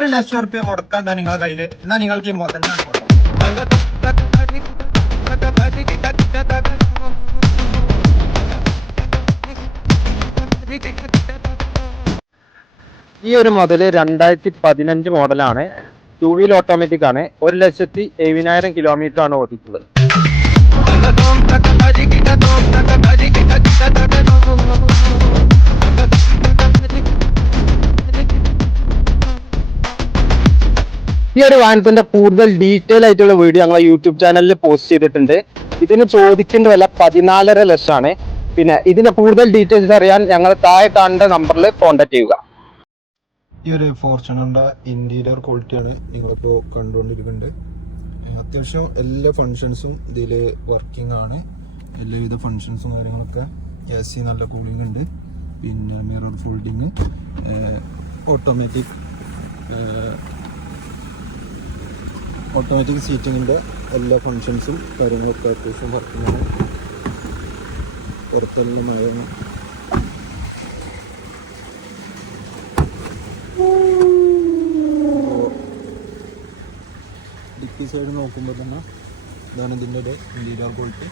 1,00,000 മുടക്കാൻ നിങ്ങളുടെ കയ്യിൽ, എന്നാൽ നിങ്ങൾക്ക് ഈ മുതൽ ഈ ഒരു മുതൽ 2015 മോഡലാണ്. 2 വീൽ ഓട്ടോമാറ്റിക് ആണ്. 1,70,000 കിലോമീറ്റർ ആണ് ഓടിയിട്ടുള്ളത്. ഈ ഒരു വാഹനത്തിന്റെ കൂടുതൽ ഡീറ്റെയിൽ ആയിട്ടുള്ള വീഡിയോ ഞങ്ങളെ യൂട്യൂബ് ചാനലിൽ പോസ്റ്റ് ചെയ്തിട്ടുണ്ട്. ഇതിന് ചോദിക്കേണ്ട വില 14.5 ലക്ഷമാണ്. പിന്നെ ഇതിന്റെ കൂടുതൽ ഡീറ്റെയിൽസ് അറിയാൻ ഞങ്ങൾ താഴെ കാണുന്ന നമ്പറിൽ കോൺടാക്ട് ചെയ്യുക. ഈ ഒരു ഫോർച്യൂണറിന്റെ ഇന്റീരിയർ ക്വാളിറ്റിയാണ് നിങ്ങളിപ്പോൾ കണ്ടുകൊണ്ടിരിക്കുന്നത്. അത്യാവശ്യം എല്ലാ ഫങ്ഷൻസും ഇതിൽ വർക്കിംഗ് ആണ്. എല്ലാവിധ ഫങ്ഷൻസും കാര്യങ്ങളൊക്കെ. AC നല്ല കൂളിംഗ് ഉണ്ട്. പിന്നെ മിറർ ഫോൾഡിങ്, ഓട്ടോമാറ്റിക് സീറ്റിങ്ങിൻ്റെ എല്ലാ ഫങ്ഷൻസും കാര്യങ്ങളൊക്കെ അത്യാവശ്യം വർക്കിംഗ് ആണ്. പുറത്തെല്ലാം മഴ ഡിക്കി സൈഡ് നോക്കുമ്പോൾ തന്നെ ഇതാണ് ഇതിൻ്റെ ഇന്റീരിയർ ക്വാളിറ്റി.